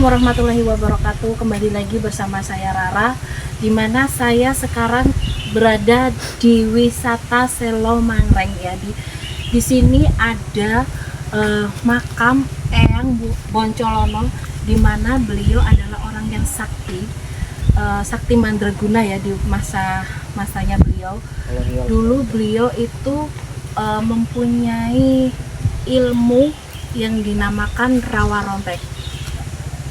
Assalamualaikum warahmatullahi wabarakatuh. Kembali lagi bersama saya Rara, di mana saya sekarang berada di wisata Selo Mangreng ya. Di sini ada makam Eyang Boncolono, di mana beliau adalah orang yang sakti, sakti mandraguna ya di masanya beliau. Dulu beliau itu mempunyai ilmu yang dinamakan rawa rontek.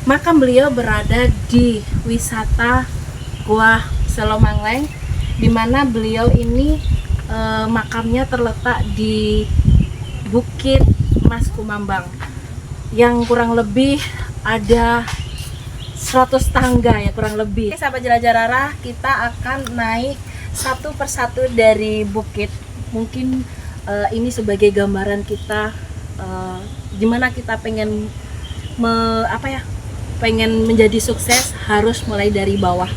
Makam beliau berada di wisata Gua Selo Mangreng, di mana beliau ini makamnya terletak di Bukit Mas Kumambang, yang kurang lebih ada 100 tangga ya kurang lebih. Sahabat jelajah Rara, kita akan naik satu persatu dari bukit. Mungkin ini sebagai gambaran kita gimana kita pengen pengen menjadi sukses harus mulai dari bawah.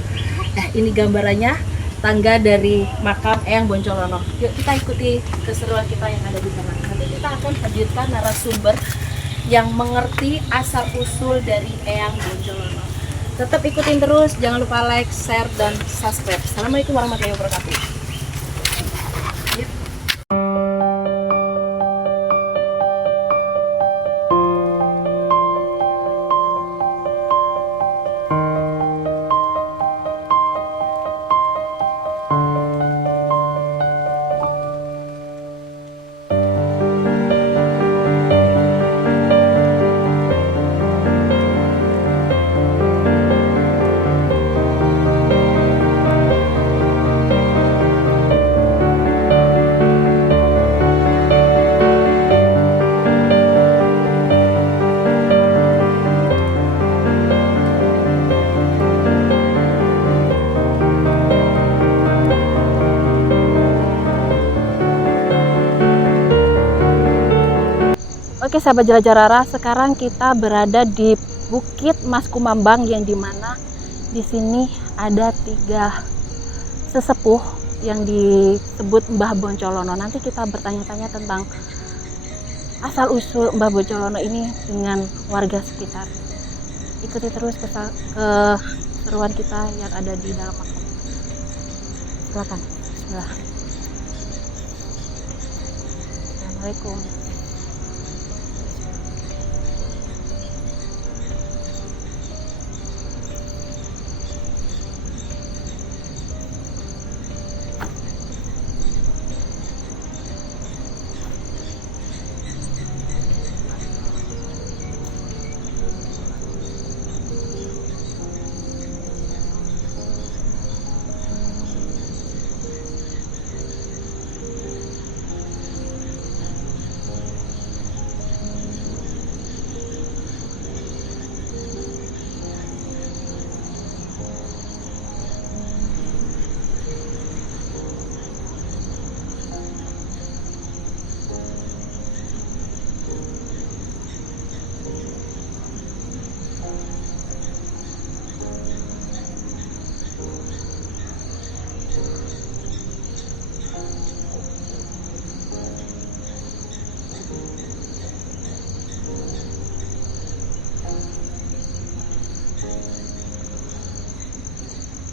Nah, ini gambarannya tangga dari makam Eyang Boncolono. Yuk kita ikuti keseruan kita yang ada di sana. Nanti kita akan hadirkan narasumber yang mengerti asal usul dari Eyang Boncolono. Tetap ikutin terus, jangan lupa like, share, dan subscribe. Assalamualaikum warahmatullahi wabarakatuh. Oke sahabat jelajah Rara, sekarang kita berada di Bukit Mas Kumambang, yang dimana di sini ada 3 sesepuh yang disebut Mbah Boncolono. Nanti kita bertanya-tanya tentang asal usul Mbah Boncolono ini dengan warga sekitar. Ikuti terus keseruan kita yang ada di dalam makam. Silakan. Bismillah. Assalamualaikum.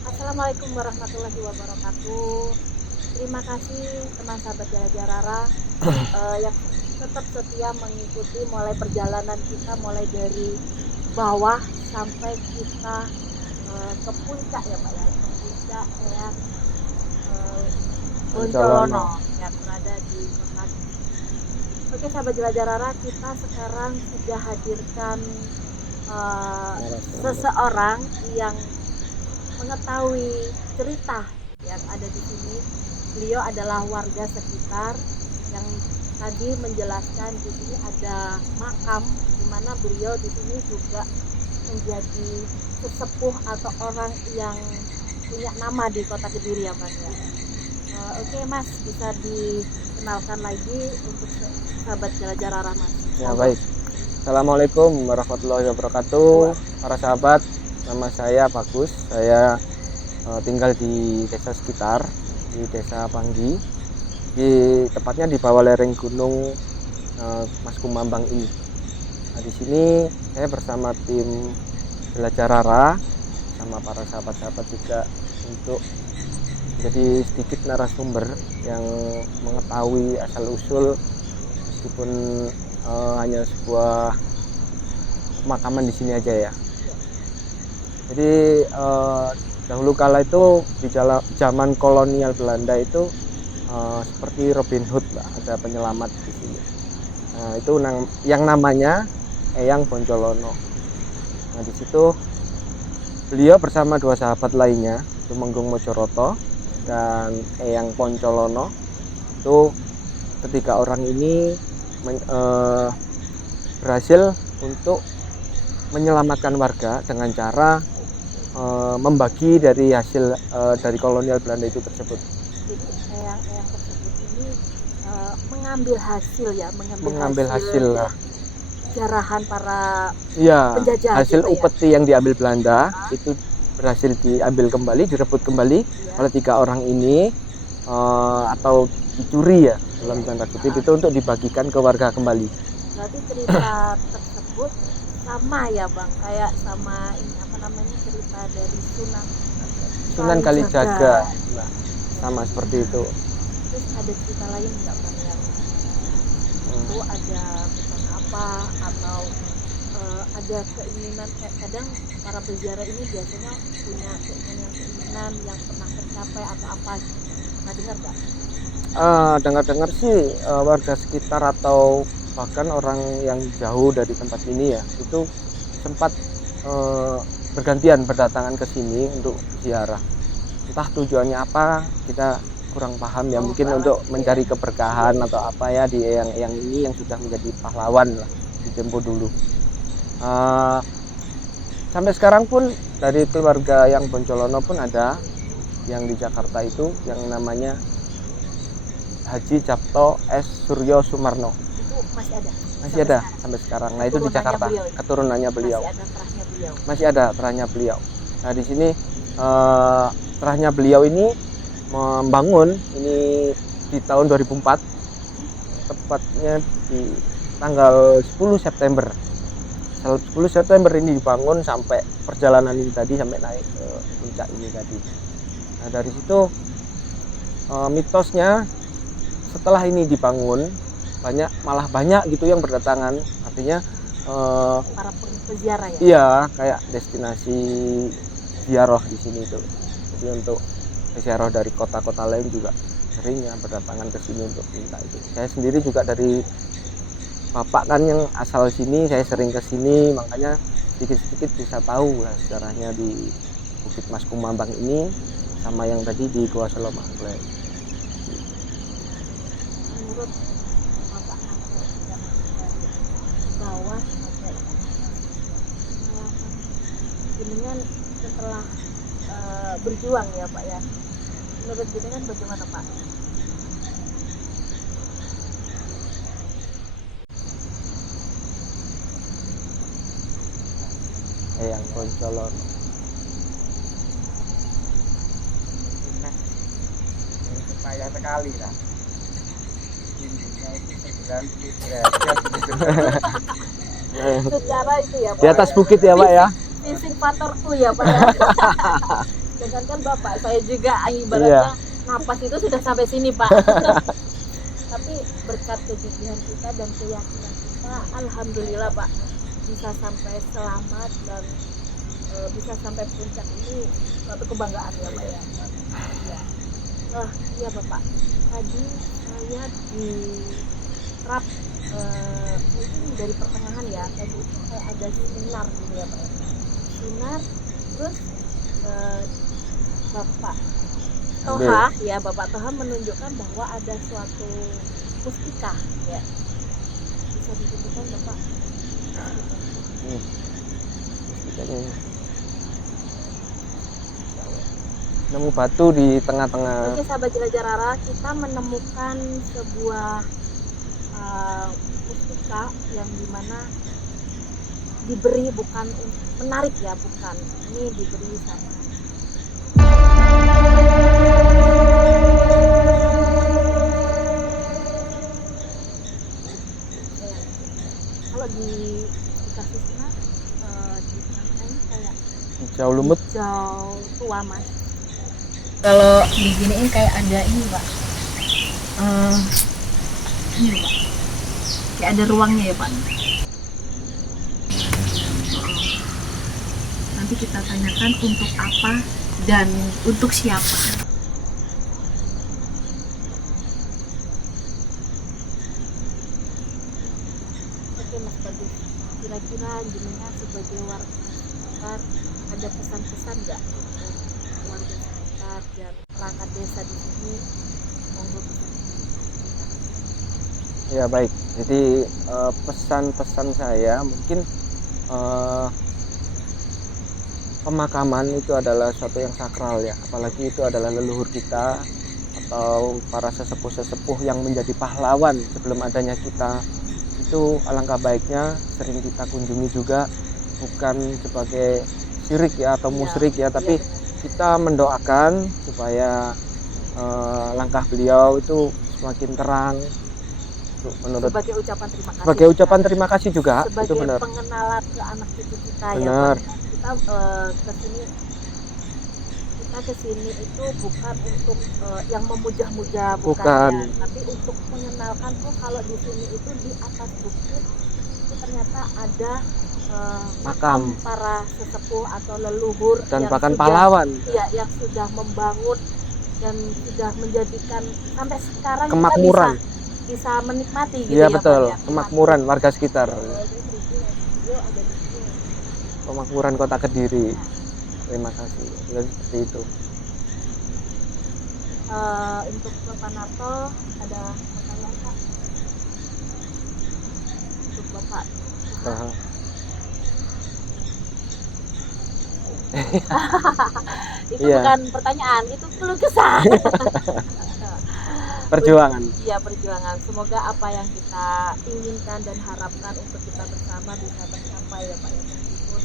Assalamualaikum warahmatullahi wabarakatuh. Terima kasih teman sahabat jelajah Rara yang tetap setia mengikuti mulai perjalanan kita, mulai dari bawah sampai kita ke puncak ya Pak ya, ke puncak Eyang Boncolono yang berada di kota. Oke sahabat jelajah Rara, kita sekarang sudah hadirkan seseorang yang mengetahui cerita yang ada di sini. Beliau adalah warga sekitar yang tadi menjelaskan di sini ada makam, di mana beliau di sini juga menjadi sesepuh atau orang yang punya nama di Kota Kediri ya Mas ya. Oke Mas, bisa dikenalkan lagi untuk sahabat jelajah Rara Mas. Ya baik. Assalamualaikum warahmatullahi wabarakatuh. Para sahabat, nama saya Bagus. Saya tinggal di desa sekitar, di desa Panggi, tepatnya di bawah lereng gunung Mas Kumambang ini. Nah, di sini saya bersama tim Jelajah Rara sama para sahabat-sahabat juga untuk jadi sedikit narasumber yang mengetahui asal usul meskipun hanya sebuah pemakaman di sini aja ya. Jadi dahulu kala itu di zaman kolonial Belanda itu seperti Robin Hood lah, ada penyelamat di sini. Nah, itu yang namanya Eyang Poncolono. Nah, di situ beliau bersama dua sahabat lainnya, Tumenggung Mojoroto dan Eyang Poncolono, itu ketiga orang ini berhasil untuk menyelamatkan warga dengan cara membagi dari hasil dari kolonial Belanda itu tersebut. Jadi eyang tersebut ini mengambil hasil ya, mengambil hasil lah. jarahan para Iya, penjajah hasil gitu ya. upeti yang diambil Belanda itu berhasil diambil kembali, direbut kembali oleh tiga orang ini atau dicuri ya dalam tanda kutip itu untuk dibagikan ke warga kembali. Berarti cerita tersebut sama ya Bang, kayak sama ini apa namanya cerita dari Sunan Kalijaga. Nah, sama seperti itu. Terus ada cerita lain nggak Bang yang itu ada pesan apa atau ada keinginan, kadang para peziarah ini biasanya punya keinginan yang pernah tercapai atau apa, pernah dengar nggak? Dengar-dengar sih warga sekitar atau bahkan orang yang jauh dari tempat ini ya itu sempat bergantian berdatangan ke sini untuk ziarah. Entah tujuannya apa kita kurang paham ya, mungkin untuk mencari keberkahan atau apa ya di yang ini yang sudah menjadi pahlawan lah di tempo dulu. Sampai sekarang pun dari keluarga yang Poncolono pun ada yang di Jakarta itu yang namanya Haji Japto S. Suryo Sumarno. Itu masih ada? Masih ada sampai sekarang. Nah, itu di Jakarta, keturunannya beliau. Masih ada terahnya beliau. Masih ada terahnya beliau. Nah, di sini terahnya beliau ini membangun ini di tahun 2004, tepatnya di tanggal 10 September. 10 September ini dibangun sampai perjalanan ini tadi sampai naik ke puncak ini tadi. Nah, dari situ mitosnya setelah ini dibangun malah banyak gitu yang berdatangan, artinya para peziarah ya. Iya, kayak destinasi ziarah di sini tuh. Jadi untuk ziarah dari kota-kota lain juga seringnya berdatangan ke sini untuk minta itu. Saya sendiri juga dari bapak kan yang asal sini, saya sering ke sini, makanya sedikit-sedikit bisa tahu lah sejarahnya di Bukit Mas Kumambang ini sama yang tadi di Goa Selomangkleng. Menurut Bapak bawah sampai jenengan setelah berjuang ya Pak ya, menurut jenengan bagaimana Pak? Eyang Poncolono supaya sekali lah tingginya itu 90 derajat Secara itu ya Pak, di atas bukit ya Pak ya. fisik paterku ya Pak ya. Dengan kan Bapak saya juga ibaratnya napas itu sudah sampai sini Pak. Tapi berkat kegigihan kita dan keyakinan kita, alhamdulillah Pak, bisa sampai selamat dan bisa sampai puncak ini suatu kebanggaan ya Pak ya. Ya. Iya Bapak, tadi saya diterap mungkin dari pertengahan ya, tadi itu kayak ada sinar gitu ya Pak. Sinar, terus Bapak Toha ya, Bapak Toha menunjukkan bahwa ada suatu mustika ya. Bisa ditunjukkan Bapak? Mustikanya nemu batu di tengah-tengah. Oke sahabat Jelajah Rara, kita menemukan sebuah mustika yang dimana diberi, bukan menarik ya, bukan, ini diberi sama kalau dikasih sinar di tengah-tengahnya kayak hijau lumut. hijau tua mas. Kalau diginiin kayak ada ini pak, ini pak, kayak ada ruangnya ya pak. Nanti kita tanyakan untuk apa dan untuk siapa. Oke mas Bagus, kira-kira jenengan sebagai warga sekitar ada pesan-pesan nggak untuk warga sekitar dan perangkat desa di sini? Monggo bisa diceritakan. Ya baik, jadi pesan-pesan saya mungkin pemakaman itu adalah suatu yang sakral ya, apalagi itu adalah leluhur kita atau para sesepuh-sesepuh yang menjadi pahlawan sebelum adanya kita. Itu alangkah baiknya sering kita kunjungi juga, bukan sebagai syirik ya atau musyrik ya, tapi kita mendoakan supaya langkah beliau itu semakin terang. Menurut Sebagai ucapan terima kasih. sebagai ucapan terima kasih juga, sebagai itu benar. pengenalan ke anak cucu kita ya Benar. Pak. Kita kesini itu bukan untuk yang memuja-muja, Bukan. ya, tapi untuk mengenalkan kok kalau di sini itu di atas bukit itu ternyata ada makam Makam. para sesepuh atau leluhur Dan yang bahkan sudah- pahlawan. Iya, yang sudah membangun dan sudah menjadikan sampai sekarang Kemakmuran. kita bisa menikmati gitu Iya ya betul, Pak, ya. kemakmuran warga sekitar, Beliau ada di sini. kemakmuran kota Kediri. Terima kasih. Ya, seperti itu. Untuk Bapak Narto ada pertanyaan Pak? Untuk Bapak Nah, itu Iya. bukan pertanyaan, itu keluh kesah. perjuangan. Iya, perjuangan. Semoga apa yang kita inginkan dan harapkan untuk kita bersama bisa tercapai ya Pak ya. Meskipun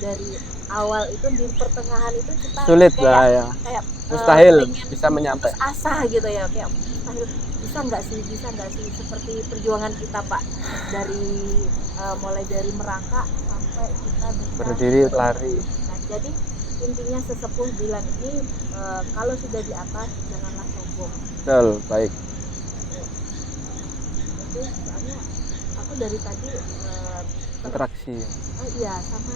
dari awal itu di pertengahan itu kita Sulit kayak, lah ya. kayak Mustahil pengen bisa menyampai. putus asa gitu ya, kayak mustahil bisa nggak sih seperti perjuangan kita Pak dari mulai dari merangkak sampai kita bisa Berdiri lari. Nah, jadi intinya sesepuh bilang ini kalau sudah di atas janganlah sombong. Betul, baik. Itu soalnya aku dari tadi Interaksi. iya sama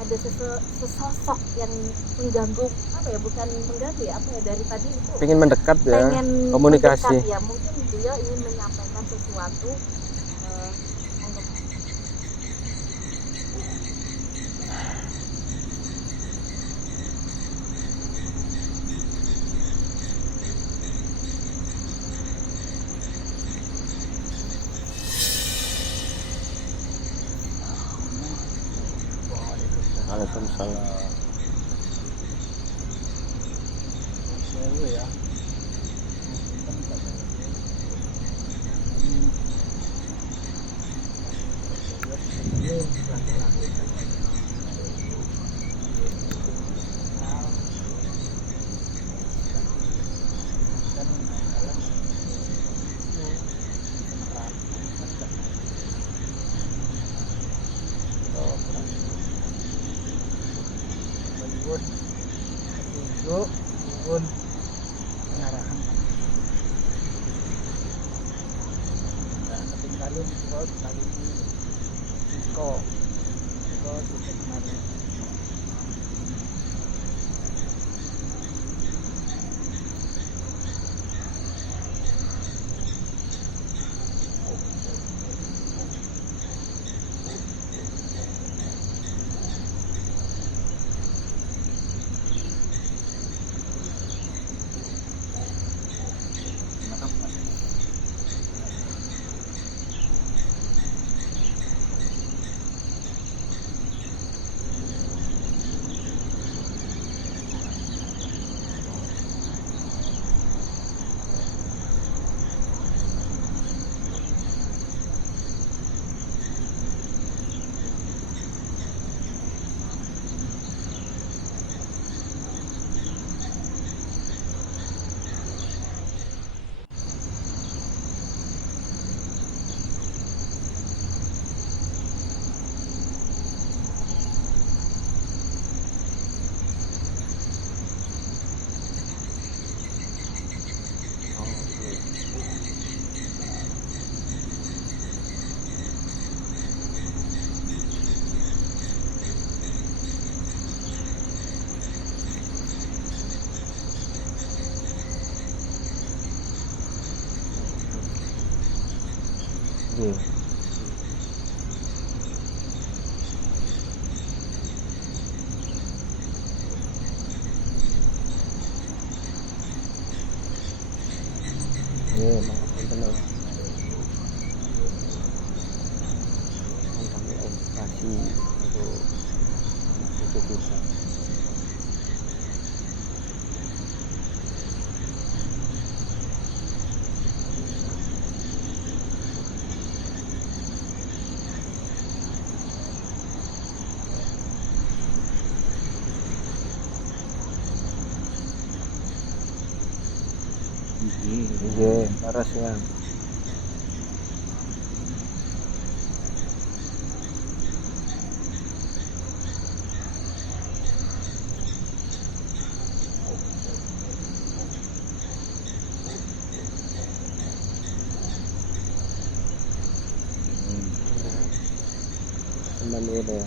ada sesosok yang mengganggu apa ya, bukan mengganggu ya, apa ya, dari tadi itu Pengen mendekat ya. pengen komunikasi. mendekat ya, mungkin beliau ingin menyampaikan sesuatu untuk Waalaikumsalam. Sewu ya. Petunjuk pun pengarahan. Nah, ketinggalan kok tadi Iko sudah kemarin. Nggih. Nggih, mangkon tenan. Tentang edukasi untuk anak cucu kita. Nggih, leres ya. Teman ini ya.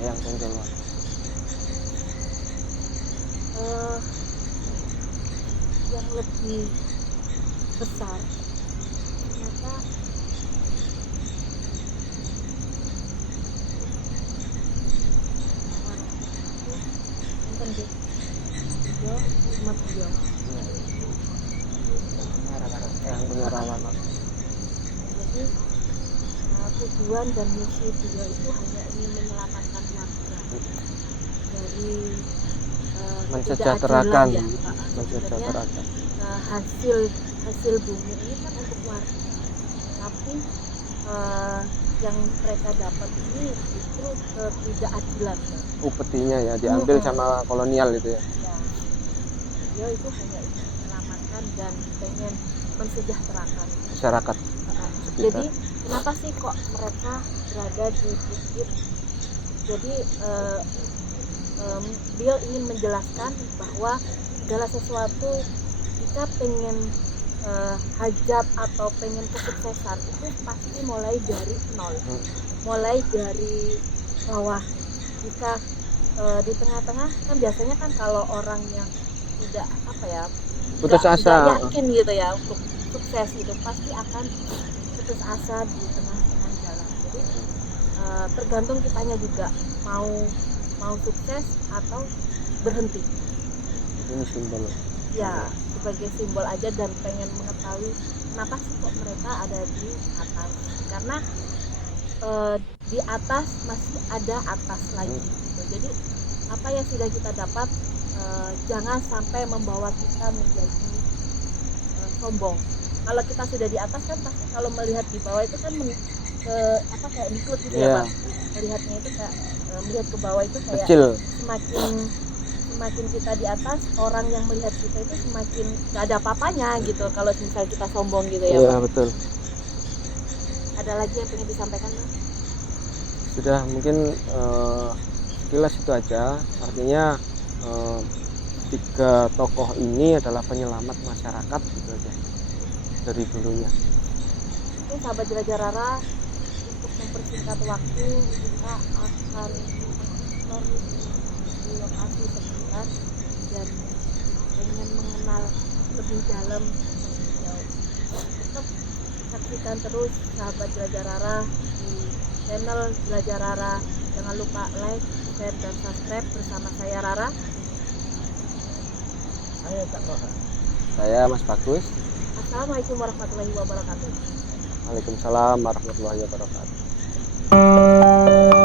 Yang kencang. Yang lebih besar ternyata nonton deh video sama video Yang punya rawan. jadi tujuan dan misi beliau itu hanya ingin menyelamatkan warga dari Mensejahterakan. ketidakadilan, ya. Mensejahterakan. hasil hasil bumi ini kan untuk warga, tapi yang mereka dapat ini justru ketidakadilan, Pak. Upetinya ya diambil sama kolonial itu ya. Ya, dia itu hanya ingin menyelamatkan dan pengen mensejahterakan. Masyarakat Jadi sekitar. kenapa sih kok mereka berada di bukit? Jadi beliau ingin menjelaskan bahwa segala sesuatu jika pengen hajat atau pengen kesuksesan itu pasti mulai dari nol, mulai dari bawah. Jika di tengah-tengah kan biasanya kan kalau orang yang tidak Putus tidak asa. yakin gitu ya untuk sukses gitu pasti akan putus asa di tengah-tengah jalan. Jadi tergantung kitanya juga mau sukses atau berhenti. Ini simbol. Ya sebagai simbol aja dan pengen mengetahui kenapa sih kok mereka ada di atas, karena di atas masih ada atas lagi gitu. Jadi apa yang sudah kita dapat jangan sampai membawa kita menjadi sombong. Kalau kita sudah di atas kan pasti kalau melihat di bawah itu kan kayak dikut gitu ya, Pak. Melihatnya itu kayak melihat ke bawah itu kayak Kecil. semakin kita di atas, orang yang melihat kita itu semakin gak ada apa-apanya gitu kalau misal kita sombong gitu ya, Iya, Pak. betul. Ada lagi yang pengen disampaikan, Pak? Sudah mungkin sekilas itu aja. Artinya tiga tokoh ini adalah penyelamat masyarakat gitu aja dari dulunya. Oke, sahabat jelajah Rara, untuk mempersingkat waktu kita akan mengeksplor di lokasi sekitar dan ingin mengenal lebih dalam tentang beliau. Tetap saksikan terus sahabat jelajah Rara di channel Jelajah Rara. Jangan lupa like, share, dan subscribe bersama saya Rara. Saya Kak Roha. Saya Mas Bagus. Assalamualaikum warahmatullahi wabarakatuh. Waalaikumsalam warahmatullahi wabarakatuh. Assalamualaikum.